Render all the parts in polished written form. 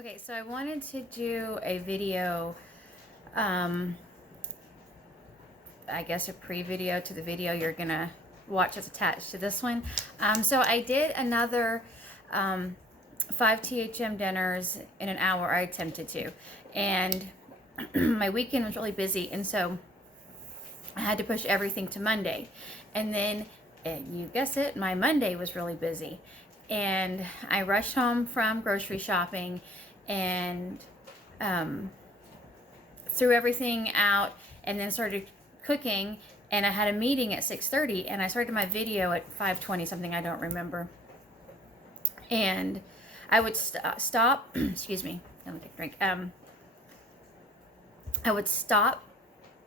Okay, so I wanted to do a video, um, I guess a pre-video to the video you're gonna watch that's attached to this one. So I did another 5 THM dinners in an hour. I attempted to, and my weekend was really busy, and so I had to push everything to Monday. And then, you guess it, my Monday was really busy. And I rushed home from grocery shopping and threw everything out and then started cooking. And I had a meeting at 6:30 and I started my video at 5:20, something I don't remember. And I would stop, excuse me, let me take a drink. I would stop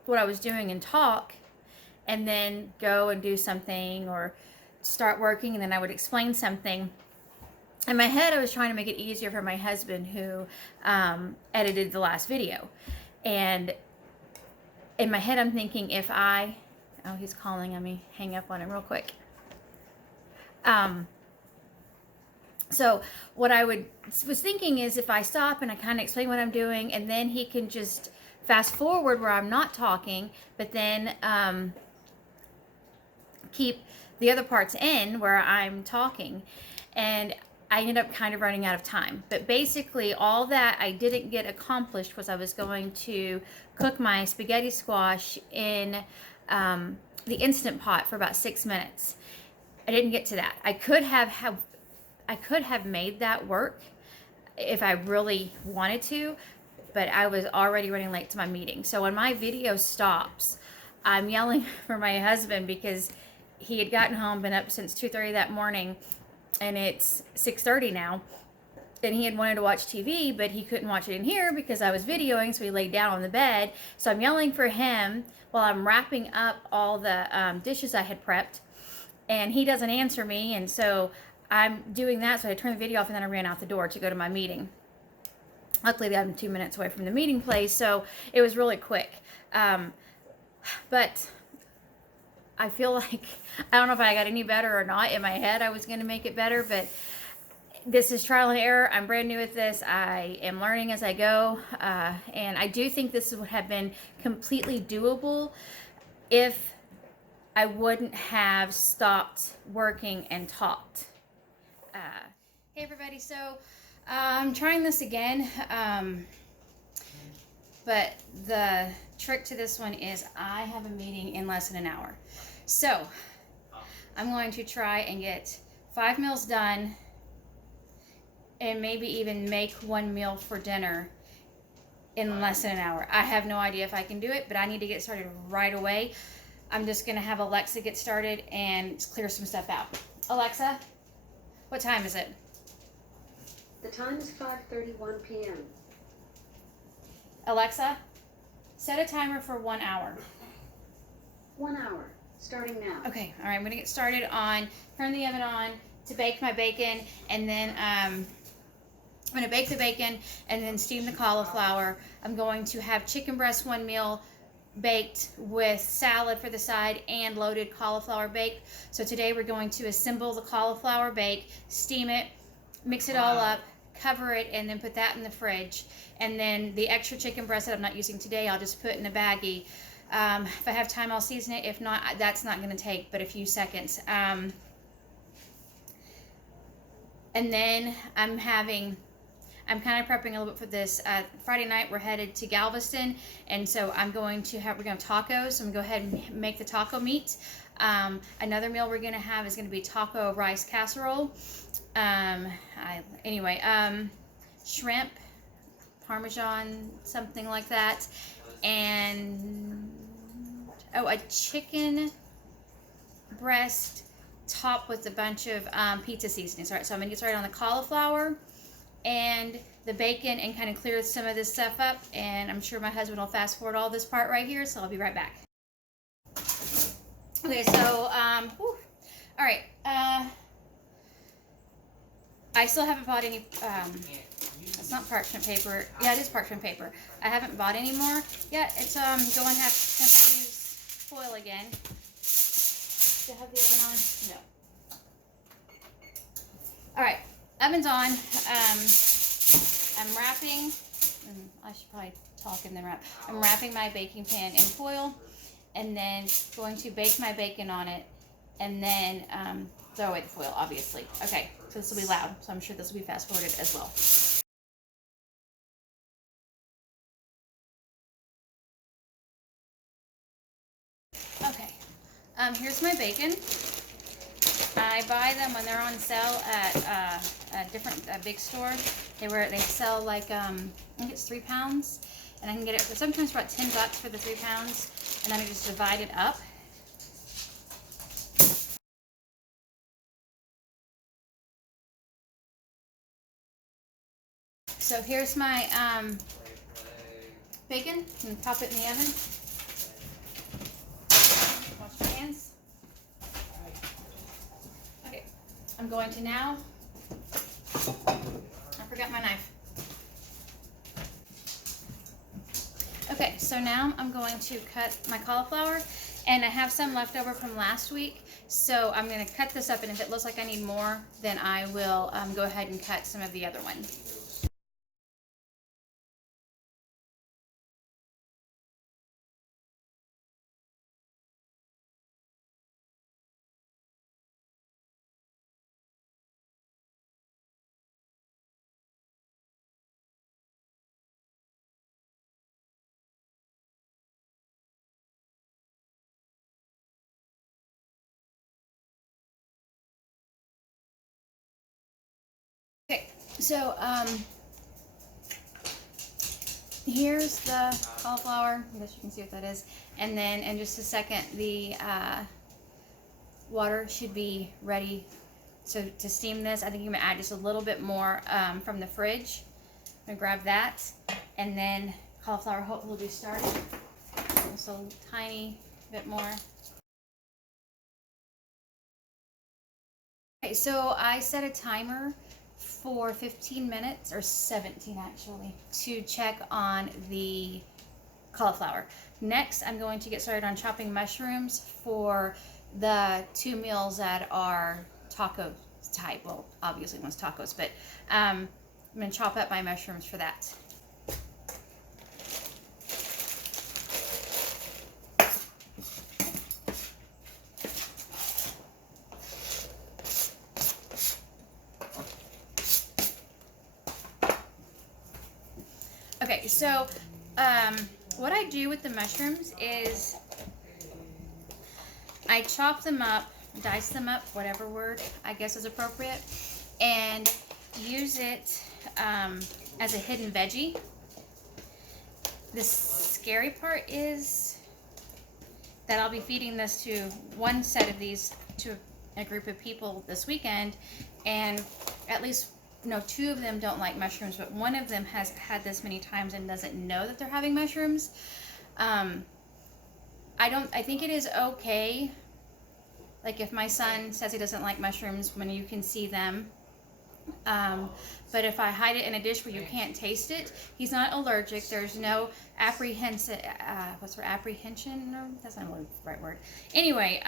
what I was doing and talk, and then go and do something or start working, and then I would explain something. In my head, I was trying to make it easier for my husband who edited the last video. And in my head, I'm thinking if I, oh, he's calling on me, hang up on him real quick. So what I was thinking is if I stop and I kind of explain what I'm doing, and then he can just fast forward where I'm not talking, but then keep the other parts in where I'm talking. And I ended up kind of running out of time. But basically all that I didn't get accomplished was I was going to cook my spaghetti squash in the Instant Pot for about 6 minutes. I didn't get to that. I could have made that work if I really wanted to, but I was already running late to my meeting. So when my video stops, I'm yelling for my husband because he had gotten home, been up since 2:30 that morning, and it's 6:30 now. And he had wanted to watch TV, but he couldn't watch it in here because I was videoing, so he laid down on the bed. So I'm yelling for him while I'm wrapping up all the dishes I had prepped, and he doesn't answer me, and so I'm doing that. So I turned the video off, and then I ran out the door to go to my meeting. Luckily, I'm 2 minutes away from the meeting place, so it was really quick. But I feel like, I don't know if I got any better or not. In my head, I was going to make it better, but this is trial and error. I'm brand new at this. I am learning as I go, and I do think this would have been completely doable if I wouldn't have stopped working and talked. Hey everybody, so I'm trying this again, but the trick to this one is I have a meeting in less than an hour. So I'm going to try and get 5 meals done and maybe even make 1 meal for dinner in less than an hour. I have no idea if I can do it, but I need to get started right away. I'm just going to have Alexa get started and clear some stuff out. Alexa, what time is it? The time is 5:31 p.m. Alexa, set a timer for 1 hour. 1 hour, starting now. Okay, all right, I'm gonna get started on, turn the oven on to bake my bacon, and then I'm gonna bake the bacon and then steam the cauliflower. I'm going to have chicken breast 1 meal baked with salad for the side and loaded cauliflower baked. So today we're going to assemble the cauliflower bake, steam it, mix it all up, cover it, and then put that in the fridge. And then the extra chicken breast that I'm not using today, I'll just put in a baggie. If I have time, I'll season it. If not, that's not going to take but a few seconds. And then I'm kind of prepping a little bit for this. Friday night, we're headed to Galveston, and so we're going to have tacos. So I'm going to go ahead and make the taco meat. Another meal we're going to have is going to be taco rice casserole. Shrimp, Parmesan, something like that, and a chicken breast topped with a bunch of pizza seasonings. All right, so I'm gonna get started on the cauliflower and the bacon and kind of clear some of this stuff up, and I'm sure my husband will fast forward all this part right here, so I'll be right back. Okay, so all right, I still haven't bought any, it's not parchment paper. Yeah, it is parchment paper. I haven't bought any more yet, and so I'm going to have to use foil again. Do you have the oven on? No. All right, oven's on. I'm I'm wrapping, I should probably talk and then wrap. I'm wrapping my baking pan in foil and then going to bake my bacon on it and then throw away the foil, obviously. Okay, so this will be loud, so I'm sure this will be fast forwarded as well. Okay, here's my bacon. I buy them when they're on sale at a different big store. They sell like I think it's 3 pounds, and I can get it for sometimes for about $10 for the 3 pounds, and then I just divide it up. So here's my bacon, and pop it in the oven. Wash your hands. Okay, I'm going to now. I forgot my knife. Okay, so now I'm going to cut my cauliflower, and I have some left over from last week, so I'm going to cut this up, and if it looks like I need more, then I will go ahead and cut some of the other one. Okay, so here's the cauliflower. I guess you can see what that is. And then in just a second, the water should be ready. So to steam this, I think you're gonna add just a little bit more from the fridge. I'm gonna grab that, and then cauliflower hopefully will be started. Just a tiny bit more. Okay, so I set a timer for 15 minutes, or 17 actually, to check on the cauliflower. Next, I'm going to get started on chopping mushrooms for the 2 meals that are taco type. Well, obviously one's tacos, but I'm going to chop up my mushrooms for that. Okay, so what I do with the mushrooms is I chop them up, dice them up, whatever word I guess is appropriate, and use it as a hidden veggie. The scary part is that I'll be feeding this to one set of these to a group of people this weekend, and at least 2 of them don't like mushrooms, but one of them has had this many times and doesn't know that they're having mushrooms. I think it is okay, like if my son says he doesn't like mushrooms when you can see them, but if I hide it in a dish where you can't taste it, he's not allergic. There's no apprehension, or that's not the right word. Anyway,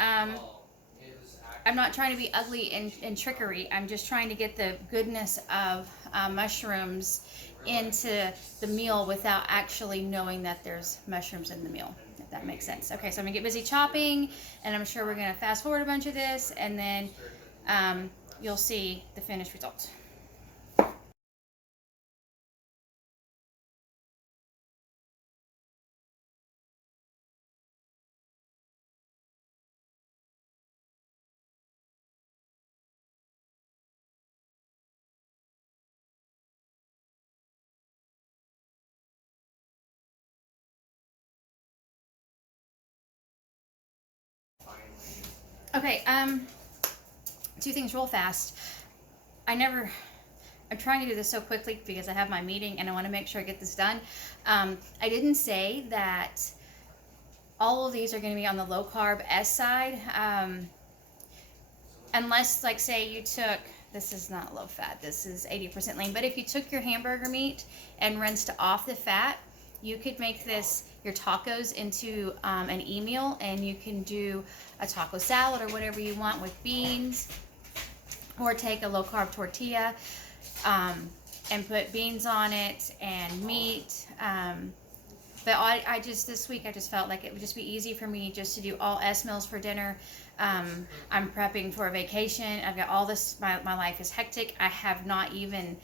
I'm not trying to be ugly and trickery. I'm just trying to get the goodness of mushrooms into the meal without actually knowing that there's mushrooms in the meal, if that makes sense. Okay, so I'm gonna get busy chopping, and I'm sure we're gonna fast forward a bunch of this, and then you'll see the finished result. Okay, 2 things real fast. I'm trying to do this so quickly because I have my meeting and I want to make sure I get this done. I didn't say that all of these are going to be on the low carb S side, unless, like, say you took, this is not low fat, this is 80% lean, but if you took your hamburger meat and rinsed off the fat, you could make your tacos into an e-meal, and you can do a taco salad or whatever you want with beans, or take a low carb tortilla. and put beans on it and meat. But I just, this week, I just felt like it would just be easy for me just to do all S meals for dinner. I'm prepping for a vacation. I've got all this, my life is hectic. I have not even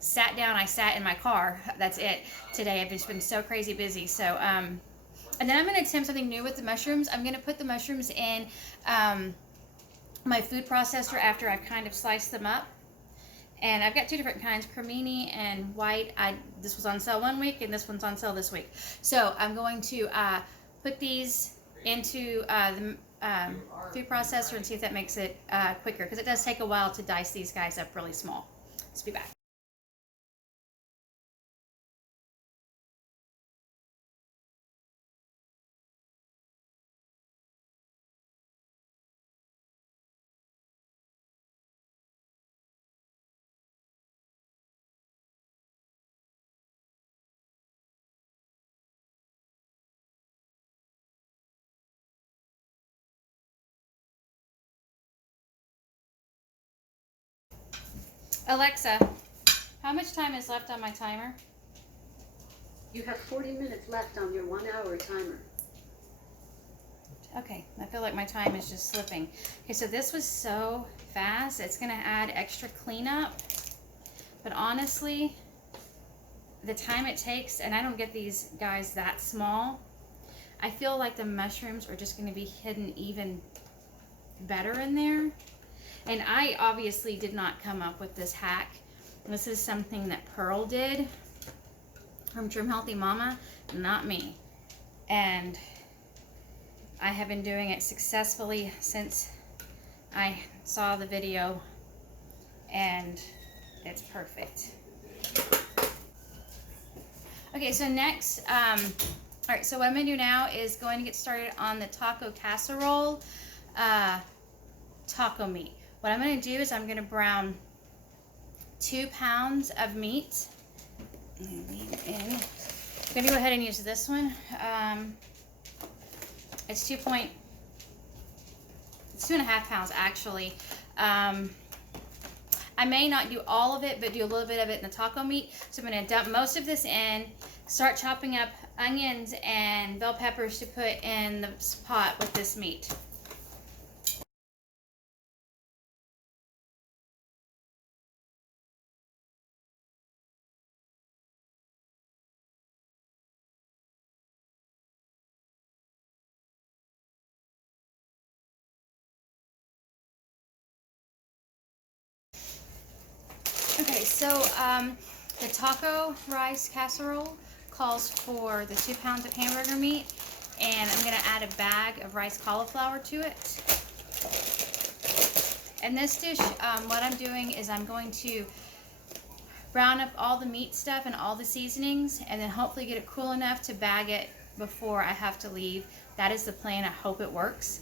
sat down. I sat in my car. That's it today. I've just been so crazy busy. So, and then I'm going to attempt something new with the mushrooms. I'm going to put the mushrooms in my food processor after I've kind of sliced them up. And I've got two different kinds, cremini and white. This was on sale one week, and this one's on sale this week. So I'm going to put these into the food processor and see if that makes it quicker, because it does take a while to dice these guys up really small. Let's be back. Alexa, how much time is left on my timer? You have 40 minutes left on your 1-hour timer. Okay, I feel like my time is just slipping. Okay, so this was so fast. It's gonna add extra cleanup. But honestly, the time it takes, and I don't get these guys that small, I feel like the mushrooms are just gonna be hidden even better in there. And I obviously did not come up with this hack. This is something that Pearl did from Trim Healthy Mama, not me. And I have been doing it successfully since I saw the video, and it's perfect. Okay, so next, all right, so what I'm gonna do now is going to get started on the taco casserole taco meat. What I'm going to do is I'm going to brown 2 pounds of meat. I'm going to go ahead and use this one. It's 2.5 pounds actually. I may not do all of it, but do a little bit of it in the taco meat. So I'm going to dump most of this in, start chopping up onions and bell peppers to put in the pot with this meat. Okay, so the taco rice casserole calls for the 2 pounds of hamburger meat, and I'm going to add a bag of rice cauliflower to it. And this dish, what I'm doing is I'm going to brown up all the meat stuff and all the seasonings, and then hopefully get it cool enough to bag it before I have to leave. That is the plan. I hope it works.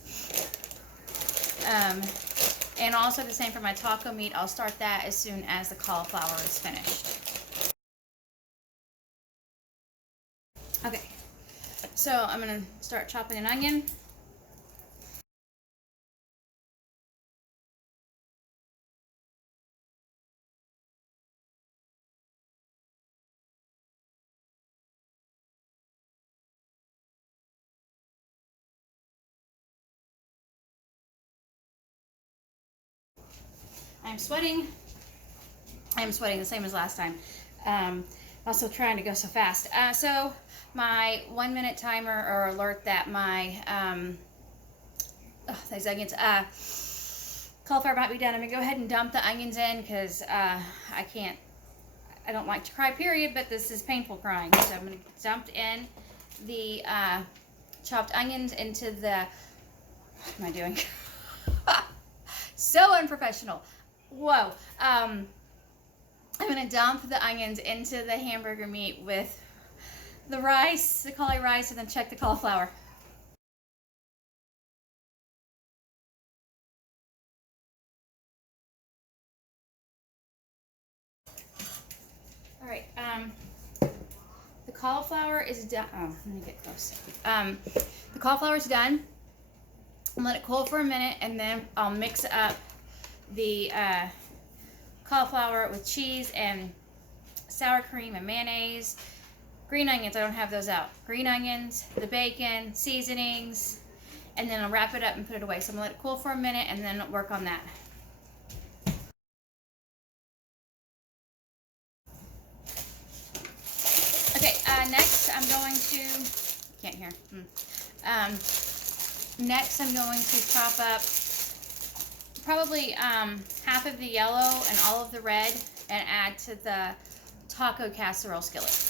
And also the same for my taco meat. I'll start that as soon as the cauliflower is finished. Okay, so I'm gonna start chopping an onion. I'm sweating. I'm sweating the same as last time. Also trying to go so fast. So my 1 minute timer or alert that my these onions, cauliflower might be done. I'm gonna go ahead and dump the onions in because I don't like to cry, period, but this is painful crying. So I'm gonna dump in the chopped onions into the, what am I doing? So unprofessional. Whoa. I'm going to dump the onions into the hamburger meat with the rice, the cauli rice, and then check the cauliflower. All right. The cauliflower is done. Oh, let me get close. The cauliflower is done. I'll let it cool for a minute, and then I'll mix up the cauliflower with cheese and sour cream and mayonnaise. Green onions, I don't have those out. Green onions, the bacon, seasonings, and then I'll wrap it up and put it away. So I'm gonna let it cool for a minute and then work on that. Okay, next I'm going to, can't hear. Next I'm going to chop up probably half of the yellow and all of the red and add to the taco casserole skillet.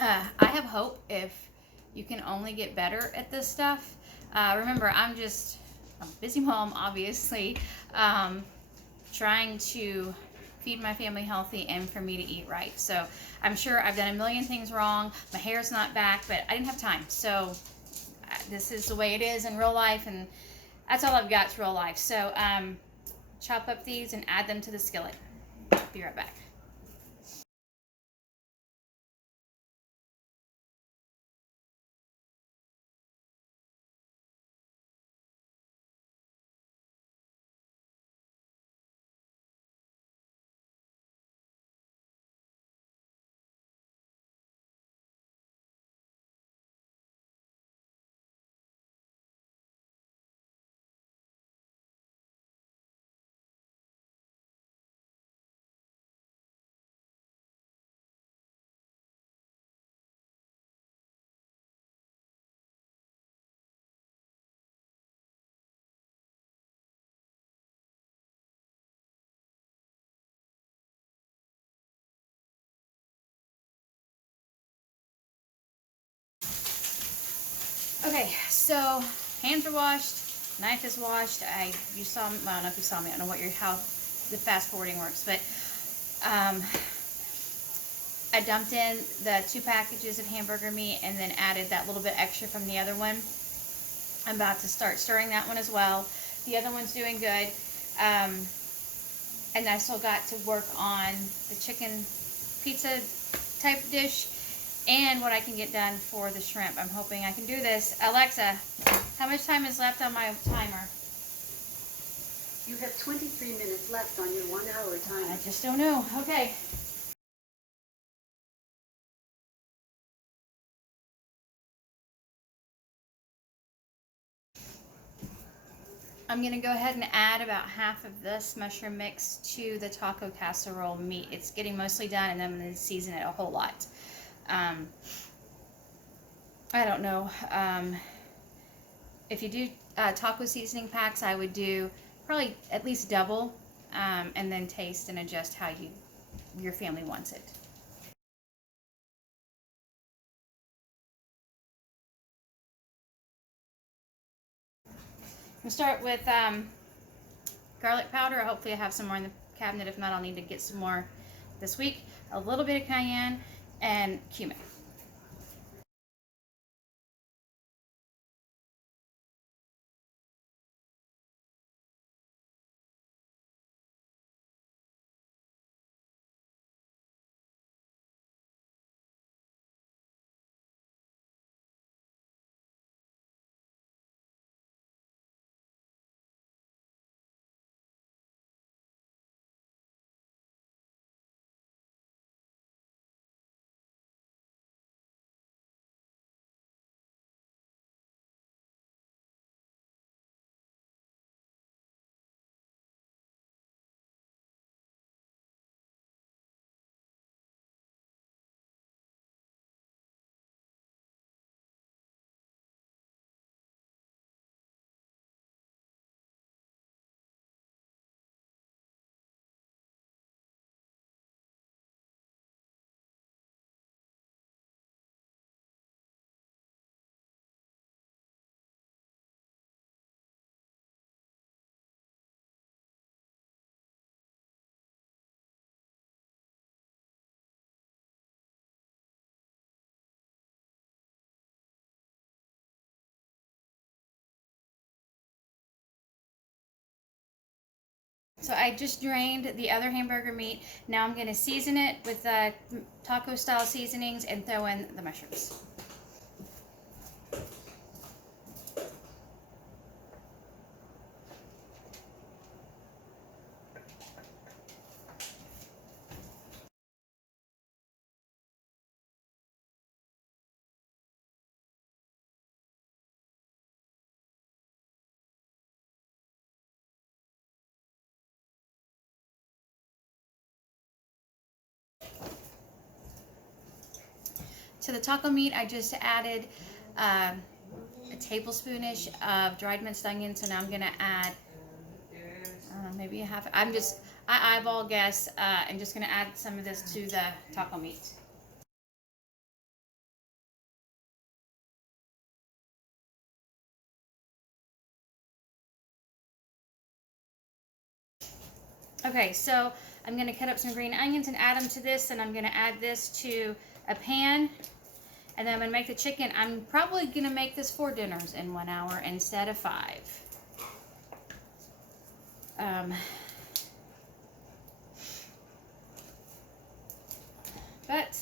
I have hope if you can only get better at this stuff. Remember, I'm just a busy mom, obviously, trying to feed my family healthy and for me to eat right. So I'm sure I've done a million things wrong. My hair's not back, but I didn't have time. So this is the way it is in real life, and that's all I've got is real life. So chop up these and add them to the skillet. Be right back. Okay, so hands are washed, knife is washed. You saw me, well, I don't know if you saw me. I don't know how the fast forwarding works, but I dumped in the 2 packages of hamburger meat and then added that little bit extra from the other one. I'm about to start stirring that one as well. The other one's doing good. And I still got to work on the chicken pizza type dish and what I can get done for the shrimp. I'm hoping I can do this. Alexa, how much time is left on my timer? You have 23 minutes left on your 1-hour timer. I just don't know. Okay. I'm going to go ahead and add about half of this mushroom mix to the taco casserole meat. It's getting mostly done, and then I'm going to season it a whole lot. I don't know. If you do taco seasoning packs, I would do probably at least double, and then taste and adjust how your family wants it. We'll start with garlic powder. Hopefully I have some more in the cabinet. If not, I'll need to get some more this week. A little bit of cayenne and cumin. So I just drained the other hamburger meat. Now I'm going to season it with taco style seasonings and throw in the mushrooms. To the taco meat, I just added a tablespoonish of dried minced onion. So now I'm gonna add, I don't know, maybe a half. I eyeball guess. I'm just gonna add some of this to the taco meat. Okay, so I'm gonna cut up some green onions and add them to this, and I'm gonna add this to a pan. And then I'm gonna make the chicken. I'm probably gonna make this 4 dinners in 1 hour instead of 5. But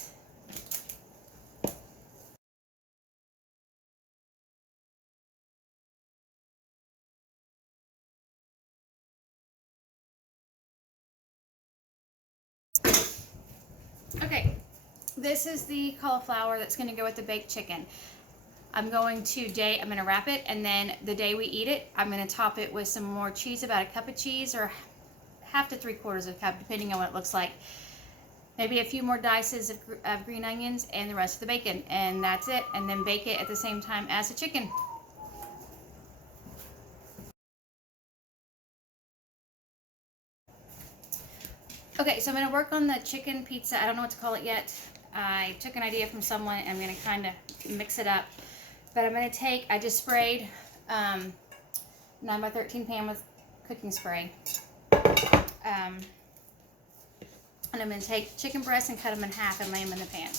okay, this is the cauliflower that's gonna go with the baked chicken. I'm going to wrap it, and then the day we eat it, I'm gonna top it with some more cheese, about a cup of cheese or half to 3/4 of a cup, depending on what it looks like. Maybe a few more dices of green onions and the rest of the bacon, and that's it. And then bake it at the same time as the chicken. Okay, so I'm gonna work on the chicken pizza. I don't know what to call it yet. I took an idea from someone, and I'm gonna kind of mix it up. But I'm gonna take, I just sprayed 9x13 pan with cooking spray. And I'm going to take chicken breasts and cut them in half and lay them in the pan.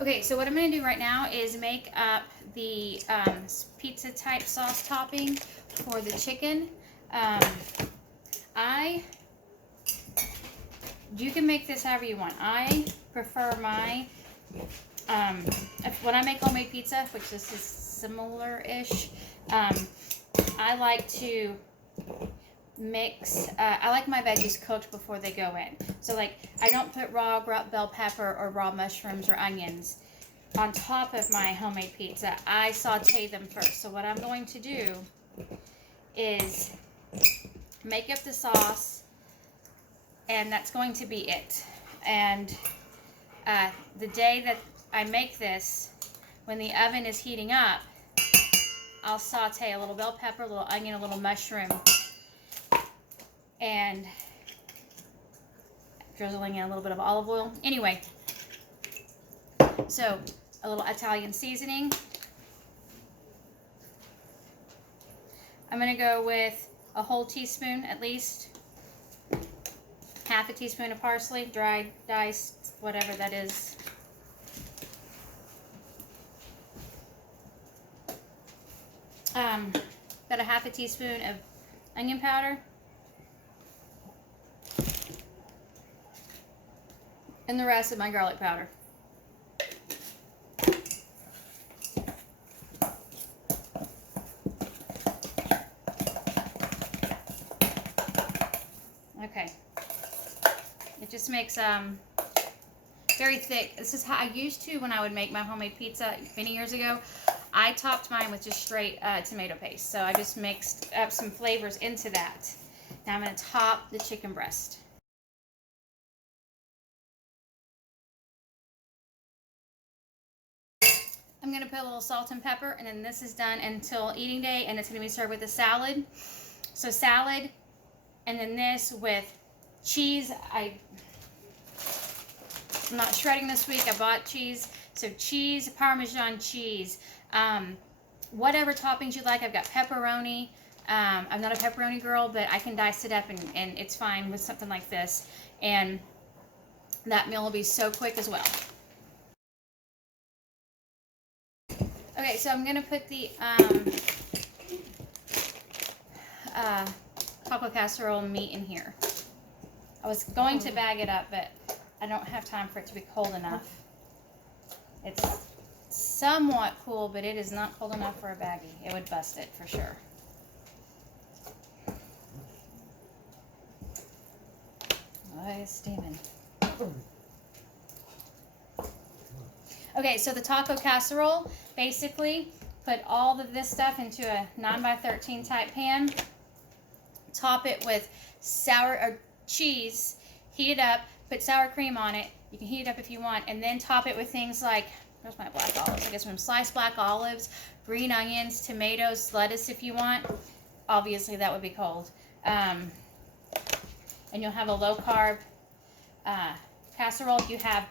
Okay, so what I'm going to do right now is make up the pizza type sauce topping for the chicken. You can make this however you want. I prefer my, when I make homemade pizza, which this is similar-ish, I like to mix, I like my veggies cooked before they go in. So like, I don't put raw bell pepper or raw mushrooms or onions on top of my homemade pizza. I saute them first. So what I'm going to do is make up the sauce, and that's going to be it. And the day that I make this, when the oven is heating up, I'll saute a little bell pepper, a little onion, a little mushroom, and drizzling in a little bit of olive oil. Anyway, so a little Italian seasoning. I'm going to go with a whole teaspoon at least, half a teaspoon of parsley, dried, diced, whatever that is. About a half a teaspoon of onion powder, and the rest of my garlic powder. Okay, it just makes very thick. This is how I used to when I would make my homemade pizza many years ago. I topped mine with just straight tomato paste. So I just mixed up some flavors into that. Now I'm going to top the chicken breast. I'm going to put a little salt and pepper, and then this is done until eating day, and it's going to be served with a salad. So salad, and then this with cheese. I'm not shredding this week. I bought cheese. So cheese, Parmesan cheese, whatever toppings you like. I've got pepperoni. I'm not a pepperoni girl, but I can dice it up, and it's fine with something like this. And that meal will be so quick as well. Okay, so I'm going to put the taco casserole meat in here. I was going to bag it up, but I don't have time for it to be cold enough. It's somewhat cool, but it is not cold enough for a baggie. It would bust it for sure. Oh, it's steaming. Okay, so the taco casserole, basically put all of this stuff into a 9x13 type pan. Top it with cheese, heat it up, put sour cream on it. You can heat it up if you want, and then top it with things like, there's my black olives. I guess some sliced black olives, green onions, tomatoes, lettuce if you want. Obviously, that would be cold. And you'll have a low carb casserole. If you have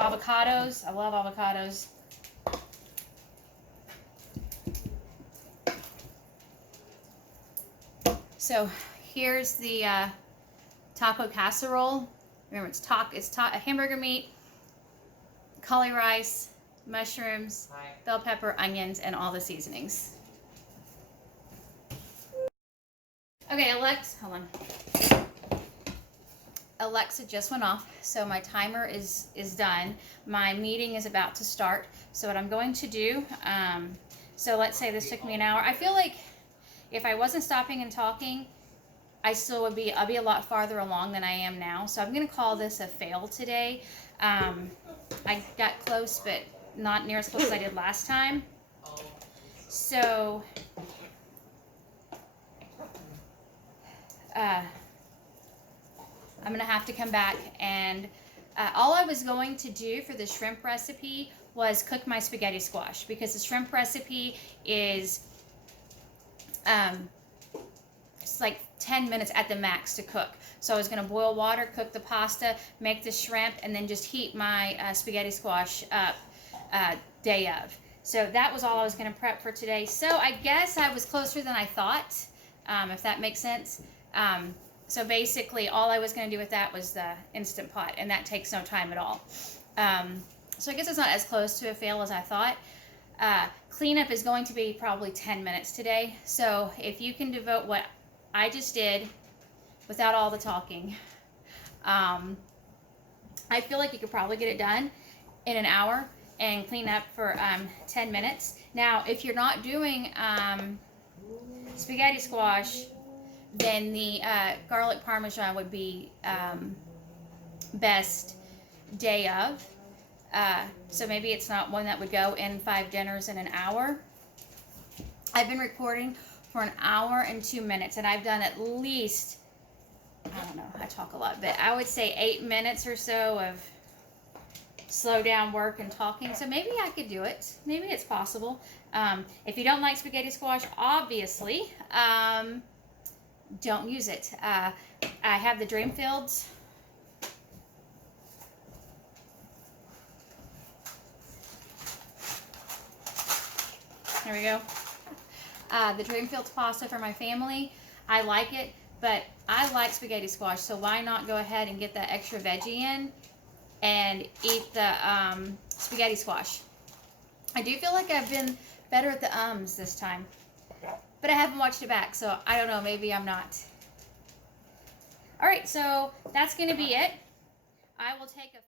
avocados, I love avocados. So here's the taco casserole. Remember, it's hamburger meat, cauli rice, mushrooms, bell pepper, onions, and all the seasonings. Okay, hold on. Alexa just went off, so my timer is done. My meeting is about to start. So what I'm going to do, so let's say this took me an hour. I feel like if I wasn't stopping and talking, I'll be a lot farther along than I am now. So I'm going to call this a fail today. I got close, but not near as close as I did last time. So I'm going to have to come back, and all I was going to do for the shrimp recipe was cook my spaghetti squash, because the shrimp recipe is it's like 10 minutes at the max to cook. So I was going to boil water, cook the pasta, make the shrimp, and then just heat my spaghetti squash up day of. So that was all I was going to prep for today. So I guess I was closer than I thought, if that makes sense. So basically all I was going to do with that was the Instant Pot, and that takes no time at all. So I guess it's not as close to a fail as I thought. Cleanup is going to be probably 10 minutes today. So if you can devote what I just did without all the talking, I feel like you could probably get it done in an hour and clean up for 10 minutes. Now, if you're not doing spaghetti squash, then the garlic parmesan would be best day of. So maybe it's not one that would go in 5 dinners in an hour. I've been recording for an hour and 2 minutes, and I've done at least, I don't know, I talk a lot, but I would say 8 minutes or so of slow down work and talking. So maybe I could do it. Maybe it's possible. If you don't like spaghetti squash, obviously, don't use it. I have the Dreamfields. There we go. The Dreamfields pasta for my family. I like it, but I like spaghetti squash, so why not go ahead and get that extra veggie in and eat the spaghetti squash. I do feel like I've been better at the ums this time, but I haven't watched it back, so I don't know, maybe I'm not. All right, so that's going to be it. I will take a